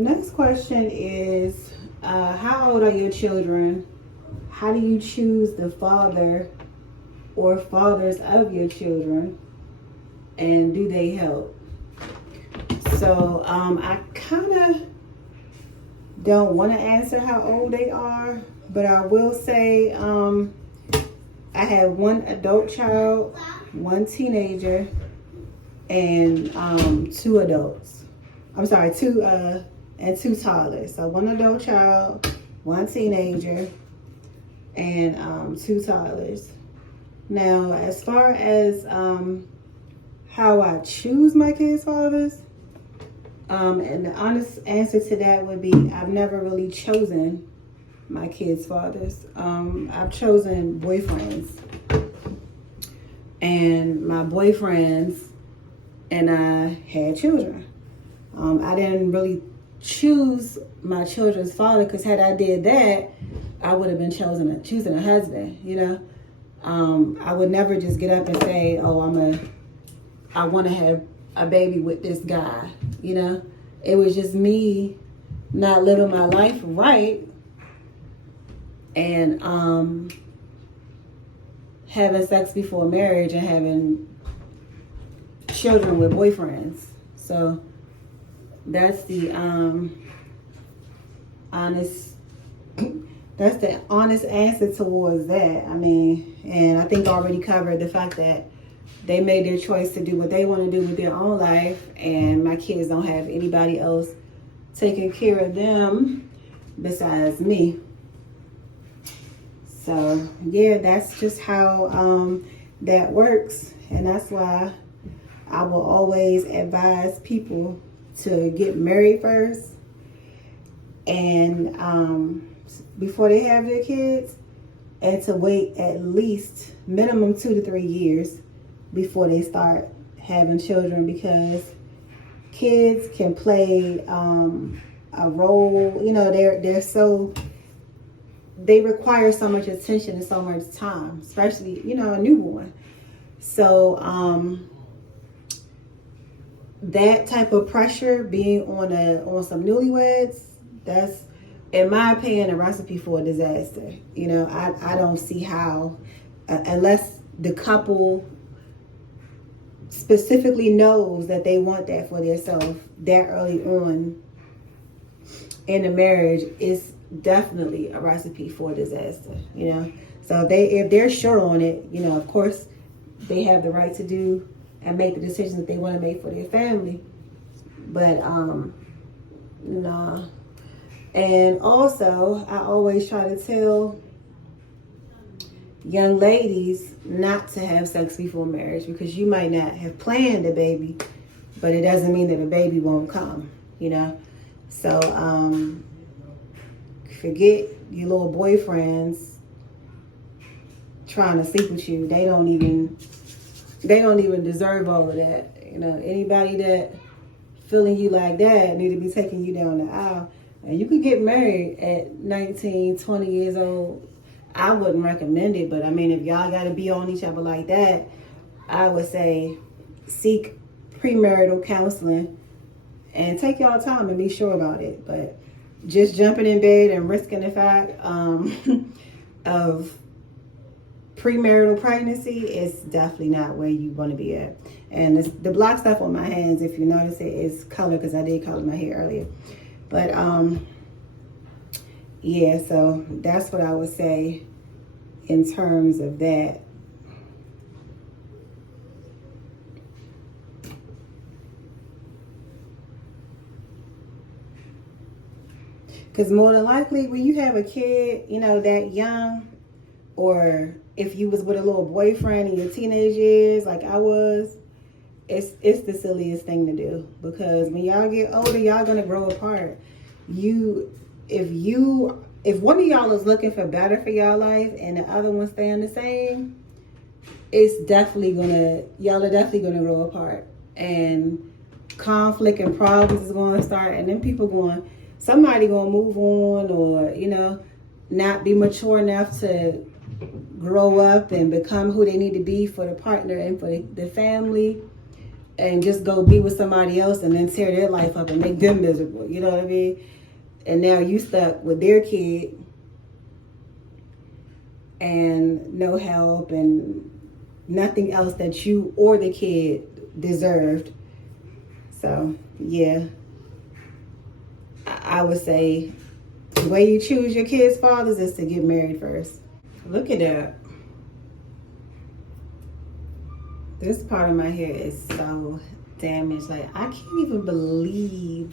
next question is, how old are your children? How do you choose the father or fathers of your children? And do they help? So I kind of don't want to answer how old they are, but I will say I have one adult child, one teenager, and two adults. I'm sorry, two toddlers. So one adult child, one teenager, and two toddlers. Now, as far as how I choose my kids' fathers, and the honest answer to that would be I've never really chosen my kids' fathers. I've chosen boyfriends. And my boyfriends and I had children. I didn't really choose my children's father, because had I did that, I would have been choosing a husband, you know. I would never just get up and say, oh, I want to have a baby with this guy, you know. It was just me not living my life right and having sex before marriage and having children with boyfriends. So that's the honest answer towards that. I mean, and I think I already covered the fact that they made their choice to do what they want to do with their own life, and my kids don't have anybody else taking care of them besides me. So yeah, that's just how that works, and that's why I will always advise people to get married first, and before they have their kids, and to wait at least minimum 2 to 3 years before they start having children, because kids can play a role. You know, they require so much attention and so much time, especially, you know, a newborn. So that type of pressure being on some newlyweds, that's, in my opinion, a recipe for a disaster. You know, I don't see how, unless the couple specifically knows that they want that for themselves that early on in the marriage, is definitely a recipe for a disaster, you know. So if they're sure on it, you know, of course they have the right to do and make the decisions that they want to make for their family. But nah. And also, I always try to tell young ladies not to have sex before marriage, because you might not have planned a baby, but it doesn't mean that a baby won't come, you know. So forget your little boyfriends trying to sleep with you. They don't even deserve all of that, you know. Anybody that feeling you like that need to be taking you down the aisle. And you could get married at 19, 20 years old. I wouldn't recommend it, but I mean, if y'all got to be on each other like that, I would say seek premarital counseling and take y'all time and be sure about it. But just jumping in bed and risking the fact of premarital pregnancy is definitely not where you want to be at. And the black stuff on my hands, if you notice it, is color, because I did color my hair earlier. But yeah, so that's what I would say in terms of that. Because more than likely, when you have a kid, you know, that young, or if you was with a little boyfriend in your teenage years, like I was, it's the silliest thing to do. Because when y'all get older, y'all gonna grow apart. If one of y'all is looking for better for y'all life and the other one staying the same, y'all are definitely gonna grow apart, and conflict and problems is gonna start, and then somebody gonna move on, or, you know, not be mature enough to grow up and become who they need to be for the partner and for the family. and just go be with somebody else and then tear their life up and make them miserable. You know what I mean? And now you stuck with their kid and no help and nothing else that you or the kid deserved. So, yeah. I would say the way you choose your kids' fathers is to get married first. Look at that. This part of my hair is so damaged. Like, I can't even believe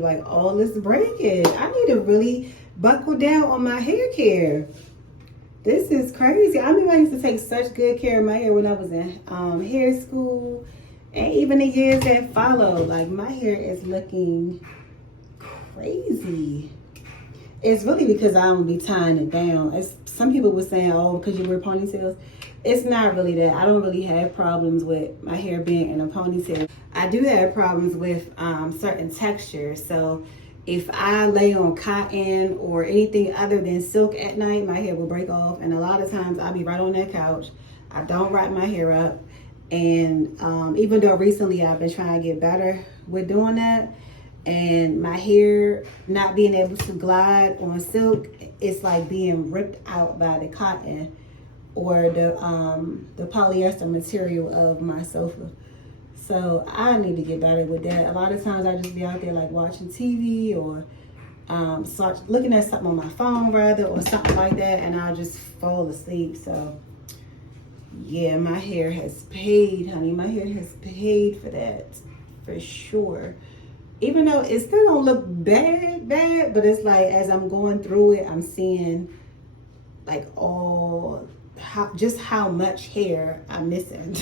like all this breakage. I need to really buckle down on my hair care. This is crazy. I mean, I used to take such good care of my hair when I was in hair school, and even the years that followed. Like, my hair is looking crazy. It's really because I don't be tying it down. As some people were saying, oh, because you wear ponytails. It's not really that. I don't really have problems with my hair being in a ponytail. I do have problems with certain textures. So if I lay on cotton or anything other than silk at night, my hair will break off. And a lot of times I'll be right on that couch. I don't wrap my hair up. And even though recently I've been trying to get better with doing that, and my hair not being able to glide on silk, it's like being ripped out by the cotton or the polyester material of my sofa. So I need to get better with that. A lot of times I just be out there like watching TV or looking at something on my phone rather, or something like that, and I'll just fall asleep. So yeah, my hair has paid, honey. My hair has paid for that, for sure. Even though it still don't look bad, but it's like as I'm going through it, I'm seeing like just how much hair I'm missing.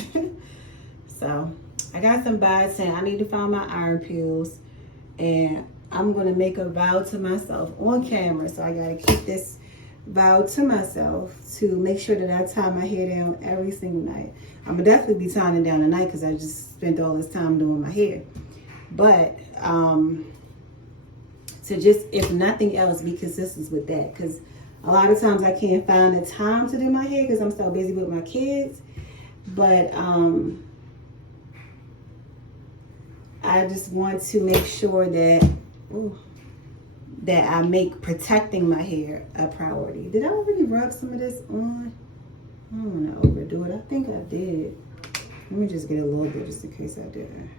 So I got some biotin. I need to find my iron pills, and I'm gonna make a vow to myself on camera. So I gotta keep this vow to myself to make sure that I tie my hair down every single night. I'm gonna definitely be tying it down tonight because I just spent all this time doing my hair. But to just, if nothing else, be consistent with that, because a lot of times I can't find the time to do my hair because I'm so busy with my kids. But I just want to make sure that I make protecting my hair a priority. Did I already rub some of this on? I don't want to overdo it. I think I did. Let me just get a little bit just in case I didn't.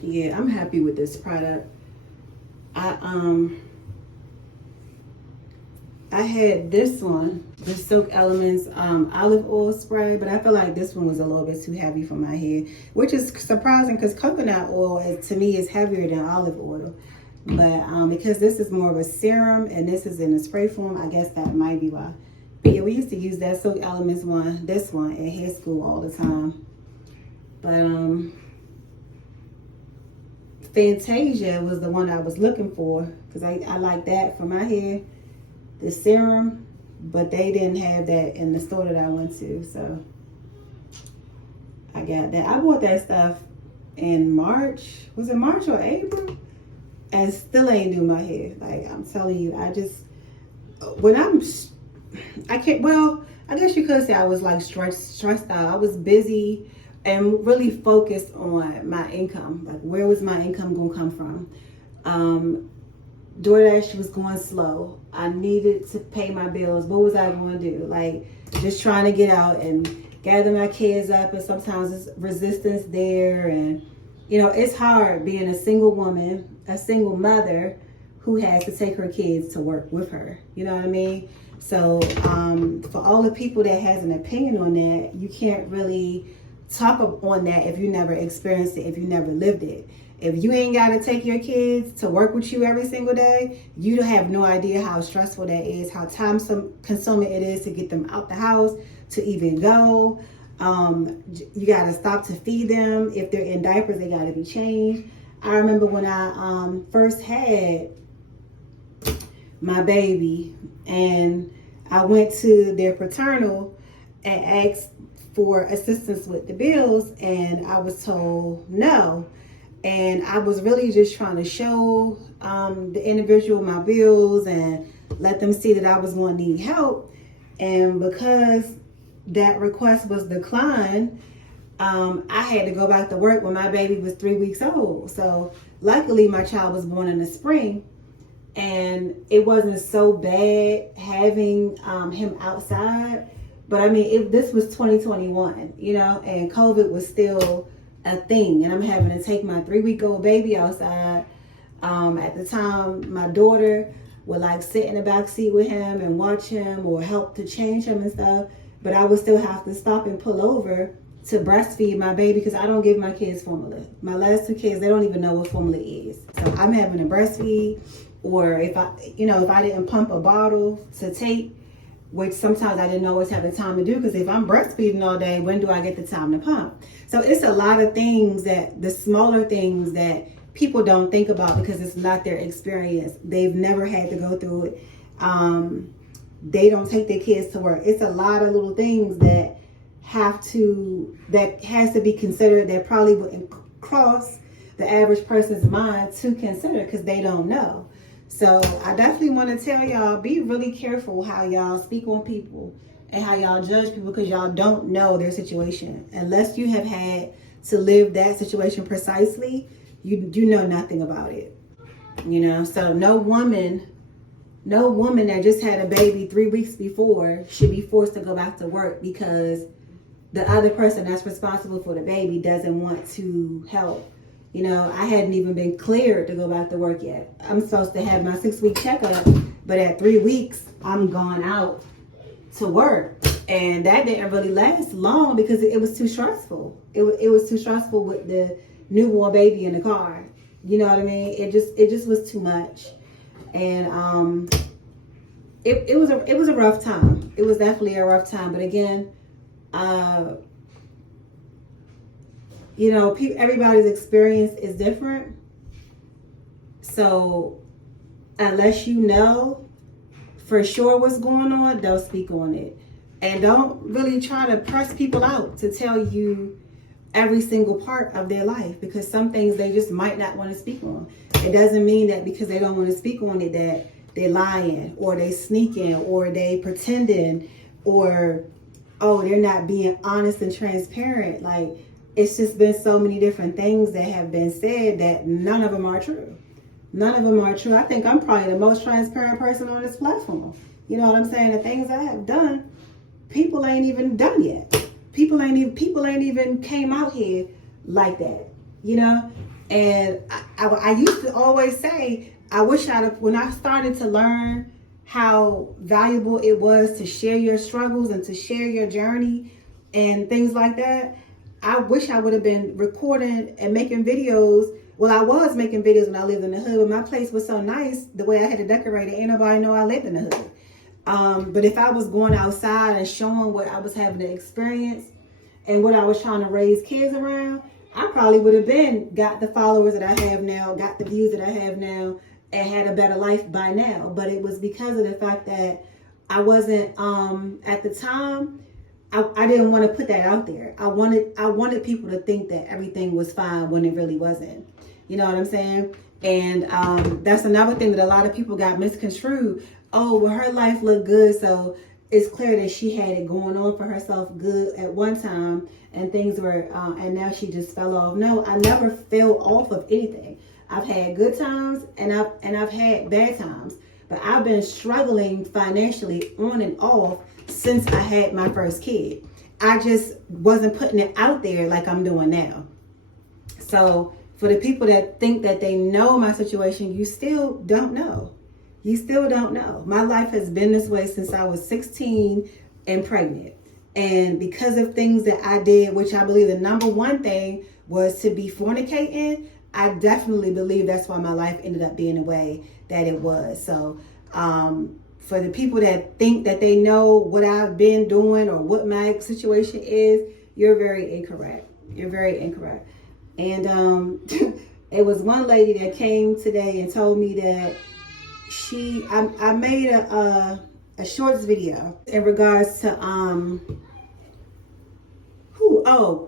Yeah, I'm happy with this product. I had this one, the Silk Elements olive oil spray, but I feel like this one was a little bit too heavy for my hair, which is surprising because coconut oil to me is heavier than olive oil. But because this is more of a serum and this is in a spray form, I guess that might be why. But yeah, we used to use that Silk Elements one, this one, at hair school all the time. But Fantasia was the one I was looking for because I like that for my hair, the serum, but they didn't have that in the store that I went to, so I got that. I bought that stuff in March. Was it March or April? And still ain't do my hair. Like, I'm telling you, I guess you could say I was like stressed out. I was busy and really focused on my income. Like, where was my income gonna come from? DoorDash was going slow. I needed to pay my bills. What was I going to do? Like, just trying to get out and gather my kids up, and sometimes there's resistance there. And, you know, it's hard being a single woman, a single mother who has to take her kids to work with her. You know what I mean? So for all the people that has an opinion on that, you can't really talk on that if you never experienced it, if you never lived it. If you ain't got to take your kids to work with you every single day, you have no idea how stressful that is, how time consuming it is to get them out the house, to even go. You got to stop to feed them. If they're in diapers, they got to be changed. I remember when I first had my baby and I went to their paternal and asked for assistance with the bills, and I was told no. And I was really just trying to show the individual my bills and let them see that I was going to need help. And because that request was declined, I had to go back to work when my baby was 3 weeks old. So luckily my child was born in the spring, and it wasn't so bad having him outside. But I mean, this was 2021, you know, and COVID was still a thing, and I'm having to take my 3-week-old baby outside. At the time, my daughter would like sit in the back seat with him and watch him or help to change him and stuff, but I would still have to stop and pull over to breastfeed my baby because I don't give my kids formula. My last 2 kids, they don't even know what formula is. So I'm having to breastfeed, or if I didn't pump a bottle to take, which sometimes I didn't always have the time to do, because if I'm breastfeeding all day, when do I get the time to pump? So it's a lot of things, that the smaller things that people don't think about because it's not their experience. They've never had to go through it. They don't take their kids to work. It's a lot of little things that has to be considered that probably wouldn't cross the average person's mind to consider because they don't know. So I definitely want to tell y'all, be really careful how y'all speak on people and how y'all judge people, because y'all don't know their situation. Unless you have had to live that situation precisely, you know nothing about it. You know, so no woman that just had a baby 3 weeks before should be forced to go back to work because the other person that's responsible for the baby doesn't want to help. You know, I hadn't even been cleared to go back to work yet. I'm supposed to have my 6-week checkup, but at 3 weeks, I'm gone out to work. And that didn't really last long because it was too stressful. It was too stressful with the newborn baby in the car. You know what I mean? It just was too much. And it was a rough time. It was definitely a rough time. But again, you know, everybody's experience is different. So unless you know for sure what's going on, don't speak on it. And don't really try to press people out to tell you every single part of their life, because some things they just might not want to speak on. It doesn't mean that because they don't want to speak on it that they're lying or they sneaking or they pretending or, oh, they're not being honest and transparent. Like, it's just been so many different things that have been said that none of them are true. None of them are true. I think I'm probably the most transparent person on this platform. You know what I'm saying? The things I have done, people ain't even done yet. People ain't even came out here like that, you know? And I used to always say, I wish when I started to learn how valuable it was to share your struggles and to share your journey and things like that, I wish I would have been recording and making videos. Well, I was making videos when I lived in the hood, but my place was so nice, the way I had to decorate it, ain't nobody know I lived in the hood. But if I was going outside and showing what I was having to experience and what I was trying to raise kids around, I probably would have got the followers that I have now, got the views that I have now, and had a better life by now. But it was because of the fact that I wasn't, at the time, I didn't want to put that out there. I wanted people to think that everything was fine when it really wasn't. You know what I'm saying? And that's another thing that a lot of people got misconstrued. Oh, well, her life looked good, so it's clear that she had it going on for herself good at one time, and things were, and now she just fell off. No, I never fell off of anything. I've had good times and I've had bad times, but I've been struggling financially on and off since I had my first kid. I just wasn't putting it out there like I'm doing now. So for the people that think that they know my situation, you still don't know. You still don't know. My life has been this way since I was 16 and pregnant. And because of things that I did, which I believe the number one thing was to be fornicating, I definitely believe that's why my life ended up being the way that it was. So for the people that think that they know what I've been doing or what my situation is, you're very incorrect. You're very incorrect. And it was one lady that came today and told me that I made a shorts video in regards to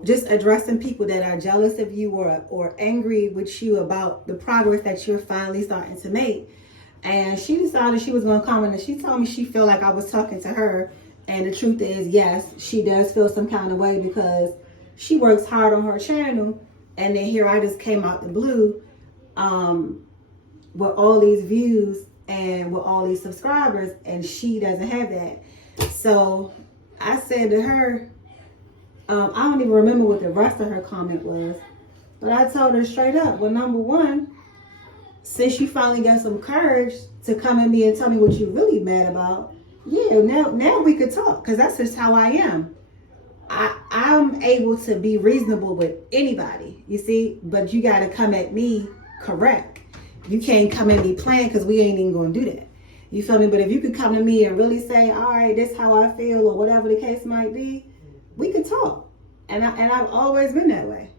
just addressing people that are jealous of you or angry with you about the progress that you're finally starting to make. And she decided she was going to comment, and she told me she felt like I was talking to her. And the truth is, yes, she does feel some kind of way because she works hard on her channel. And then here I just came out the blue with all these views and with all these subscribers, and she doesn't have that. So I said to her, I don't even remember what the rest of her comment was, but I told her straight up, well, number one, since you finally got some courage to come at me and tell me what you're really mad about, yeah, now we could talk, because that's just how I am. I'm able to be reasonable with anybody, you see, but you got to come at me correct. You can't come at me playing, because we ain't even going to do that. You feel me? But if you could come to me and really say, all right, this is how I feel, or whatever the case might be, we could talk. And I've always been that way,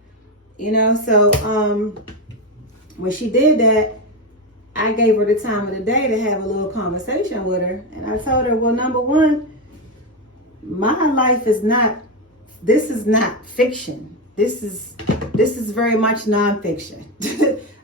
you know. So when she did that, I gave her the time of the day to have a little conversation with her. And I told her, well, number one, my life is not, this is not fiction. This is very much nonfiction.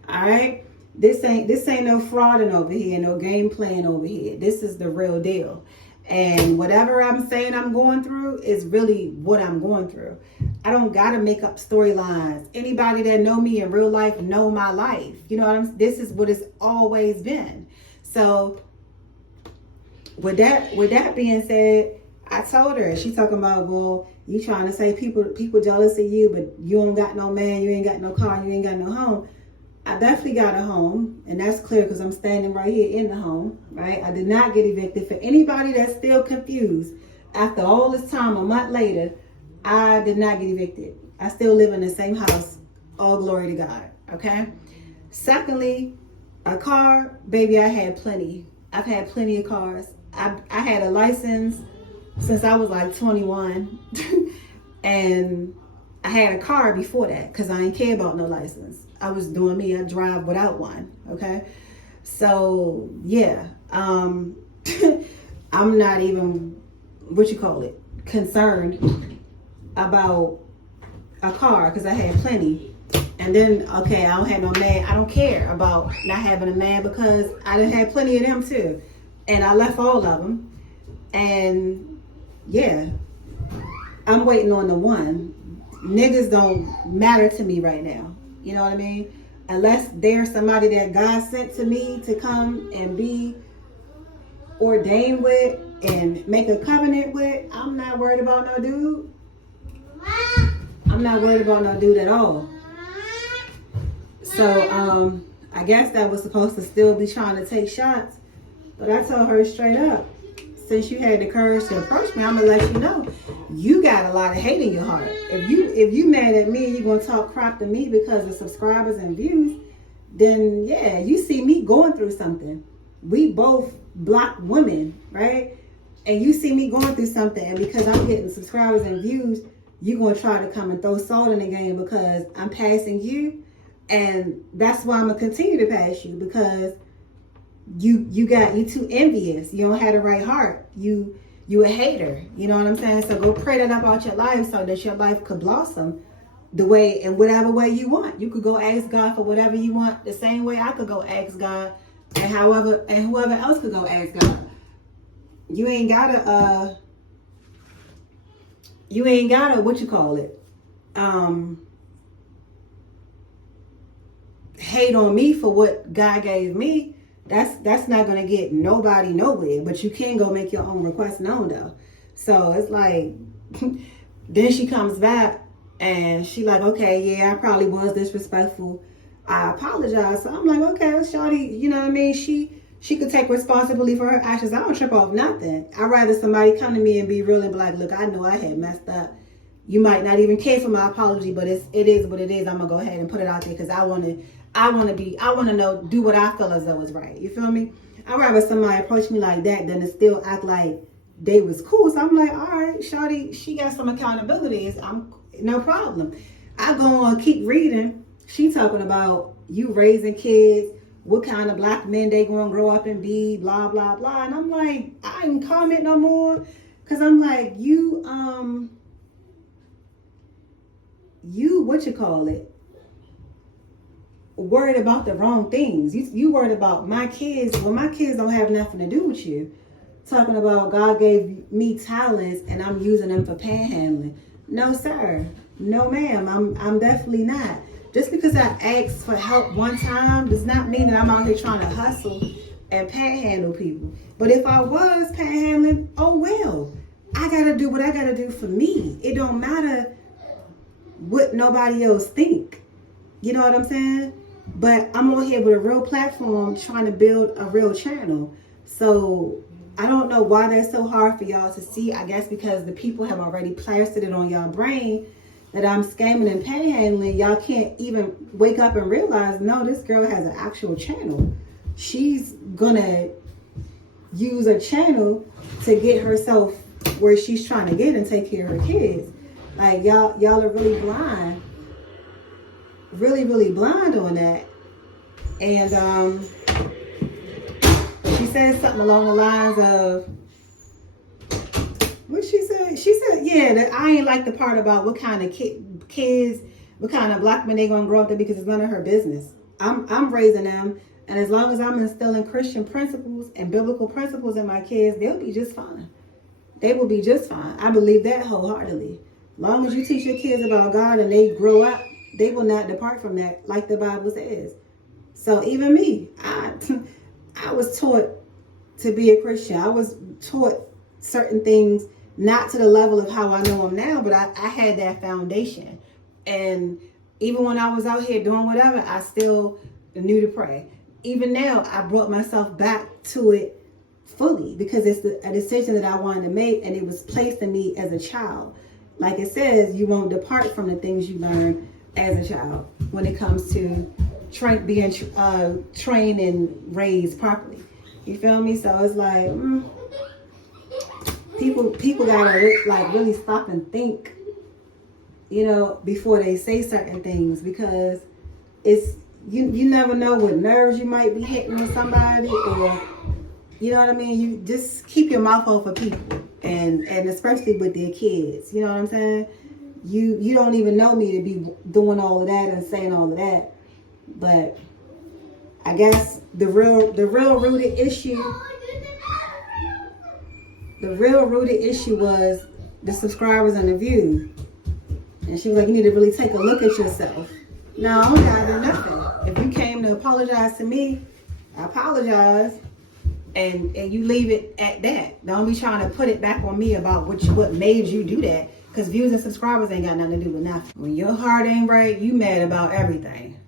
All right? This ain't no frauding over here, no game playing over here. This is the real deal. And whatever I'm saying I'm going through is really what I'm going through. I don't gotta make up storylines. Anybody that know me in real life know my life. You know what I'm saying? This is what it's always been. So with that being said, I told her, she talking about, well, you trying to say people jealous of you, but you don't got no man, you ain't got no car, you ain't got no home. I definitely got a home, and that's clear because I'm standing right here in the home, right? I did not get evicted. For anybody that's still confused, after all this time, a month later, I did not get evicted. I still live in the same house. All glory to God, okay? Secondly, a car, baby, I had plenty. I've had plenty of cars. I had a license since I was like 21, and I had a car before that because I didn't care about no license. I was doing me. I drive without one. Okay, so yeah, I'm not even concerned about a car because I had plenty. And then okay, I don't have no man. I don't care about not having a man because I done had plenty of them too, and I left all of them. And yeah, I'm waiting on the one. Niggas don't matter to me right now. You know what I mean? Unless there's somebody that God sent to me to come and be ordained with and make a covenant with, I'm not worried about no dude. I'm not worried about no dude at all. So, I guess that was supposed to still be trying to take shots. But I told her straight up, since you had the courage to approach me, I'm gonna let you know you got a lot of hate in your heart. If you mad at me, you're gonna talk crap to me because of subscribers and views, then yeah, you see me going through something. We both Black women, right? And you see me going through something, and because I'm getting subscribers and views, you're gonna try to come and throw salt in the game because I'm passing you, and that's why I'm gonna continue to pass you because you too envious. You don't have the right heart. You a hater. You know what I'm saying? So go pray that about your life so that your life could blossom the way in whatever way you want. You could go ask God for whatever you want the same way I could go ask God, and whoever else could go ask God. You ain't gotta hate on me for what God gave me. That's not gonna get nobody nowhere, but you can go make your own request known though. So it's like, then she comes back and she like, okay, yeah, I probably was disrespectful. I apologize. So I'm like, okay, shawty, you know what I mean? She could take responsibility for her actions. I don't trip off nothing. I'd rather somebody come to me and be real and be like, look, I know I had messed up. You might not even care for my apology, but it is what it is. I'm gonna go ahead and put it out there because I want to know, do what I feel as though is right. You feel me? I'd rather somebody approach me like that than to still act like they was cool. So I'm like, all right, shawty, she got some accountabilities. No problem. I go on, keep reading. She talking about you raising kids, what kind of Black men they gonna grow up and be, blah, blah, blah. And I'm like, I didn't comment no more. Cause I'm like, you worried about the wrong things. You worried about my kids. Well, my kids don't have nothing to do with you. Talking about God gave me talents and I'm using them for panhandling. No, sir. No, ma'am. I'm definitely not. Just because I asked for help one time does not mean that I'm out here trying to hustle and panhandle people. But if I was panhandling, oh well. I gotta do what I gotta do for me. It don't matter what nobody else think. You know what I'm saying? But I'm on here with a real platform trying to build a real channel. So I don't know why that's so hard for y'all to see. I guess because the people have already plastered it on y'all brain that I'm scamming and panhandling. Y'all can't even wake up and realize, no, this girl has an actual channel. She's gonna use a channel to get herself where she's trying to get and take care of her kids. Like y'all are really blind. Really blind on that. And she said something along the lines of, what she said? She said, yeah, that I ain't like the part about what kind of kids, what kind of black men they gonna grow up to, because it's none of her business. I'm raising them, and as long as I'm instilling Christian principles and biblical principles in my kids, they'll be just fine. They will be just fine. I believe that wholeheartedly. As long as you teach your kids about God and they grow up, they will not depart from that, like the Bible says. So even me, I was taught to be a Christian. I was taught certain things, not to the level of how I know them now, but I had that foundation. And even when I was out here doing whatever, I still knew to pray. Even now, I brought myself back to it fully because it's a decision that I wanted to make, and it was placed in me as a child. Like it says, you won't depart from the things you learn as a child when it comes to being trained and raised properly. You feel me? So it's like people gotta like really stop and think, you know, before they say certain things, because it's you never know what nerves you might be hitting with somebody, or you know what I mean. You just keep your mouth off of people, and especially with their kids. You know what I'm saying? You don't even know me to be doing all of that and saying all of that. But I guess the real rooted issue was the subscribers and the views. And she was like, you need to really take a look at yourself. No, I don't gotta do nothing. If you came to apologize to me, I apologize. And you leave it at that. Don't be trying to put it back on me about what made you do that. Because views and subscribers ain't got nothing to do with nothing. When your heart ain't right, you mad about everything.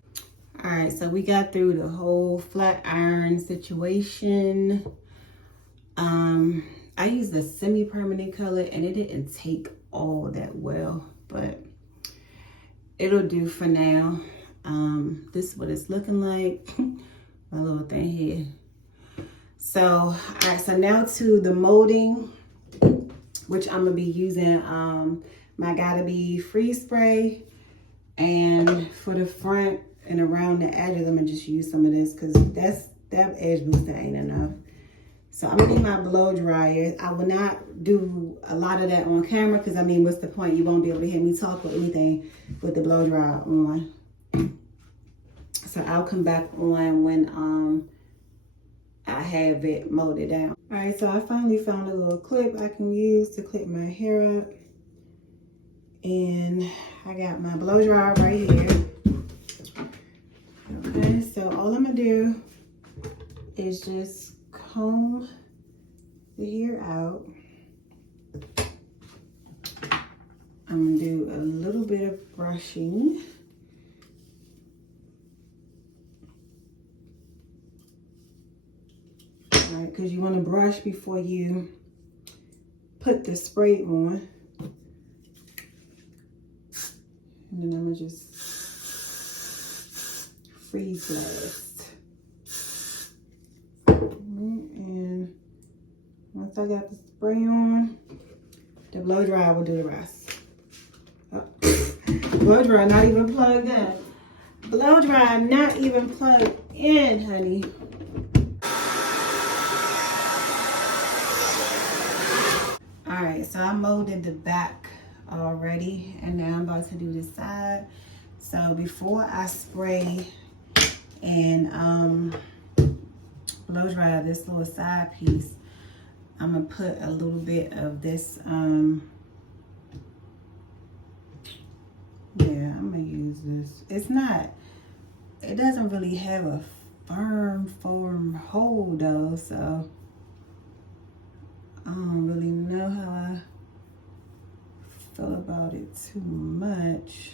All right, so we got through the whole flat iron situation. I used a semi-permanent color and it didn't take all that well, but it'll do for now. This is what it's looking like. My little thing here. So, all right, so now to the molding, which I'm gonna be using my Gotta Be Freeze Spray. And for the front and around the edges, I'm gonna just use some of this because that edge booster ain't enough. So I'm gonna need my blow dryer. I will not do a lot of that on camera because I mean, what's the point? You won't be able to hear me talk or anything with the blow dryer on. So I'll come back on when I have it molded down. All right, so I finally found a little clip I can use to clip my hair up. And I got my blow dryer right here. Okay, so all I'm gonna do is just comb the hair out. I'm gonna do a little bit of brushing. All right, because you want to brush before you put the spray on. And then I'm gonna just freeze blast. And once I got the spray on, the blow dryer will do the rest. Oh. Blow dryer not even plugged in. Blow dryer not even plugged in, honey. All right, so I molded the back already. And now I'm about to do this side. So before I spray and blow dry this little side piece, I'm gonna put a little bit of this, yeah, I'm gonna use this. It's not, it doesn't really have a firm hold though, so I don't really know how I feel about it too much.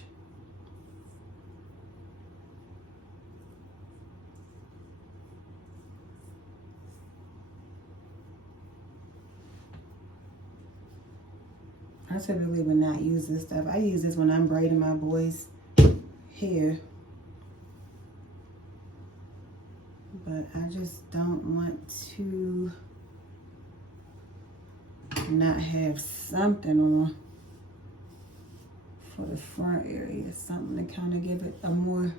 I typically would not use this stuff. I use this when I'm braiding my boys' hair. But I just don't want to not have something on for the front area. Something to kind of give it a more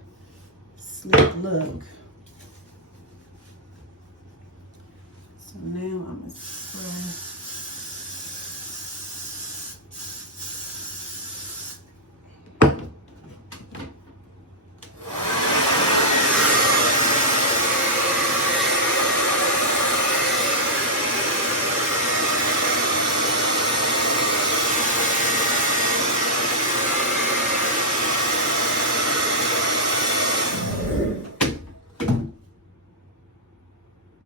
sleek look. So now I'm going to spray.